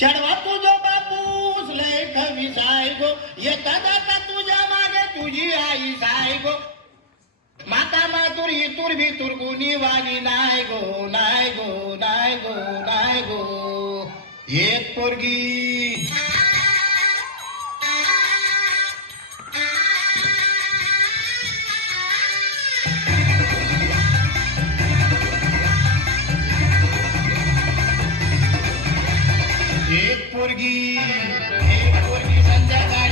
चढवा तुझो बापूस लय कवी साय गो येता जाता तुझ्या मागे तुझी आई साय गो माता मातुर इतुर भितुर कुणी वाणी नाय गो नाय गो नाय गो नाय गो एक पोरगी एक पोरगी संध्याकाळी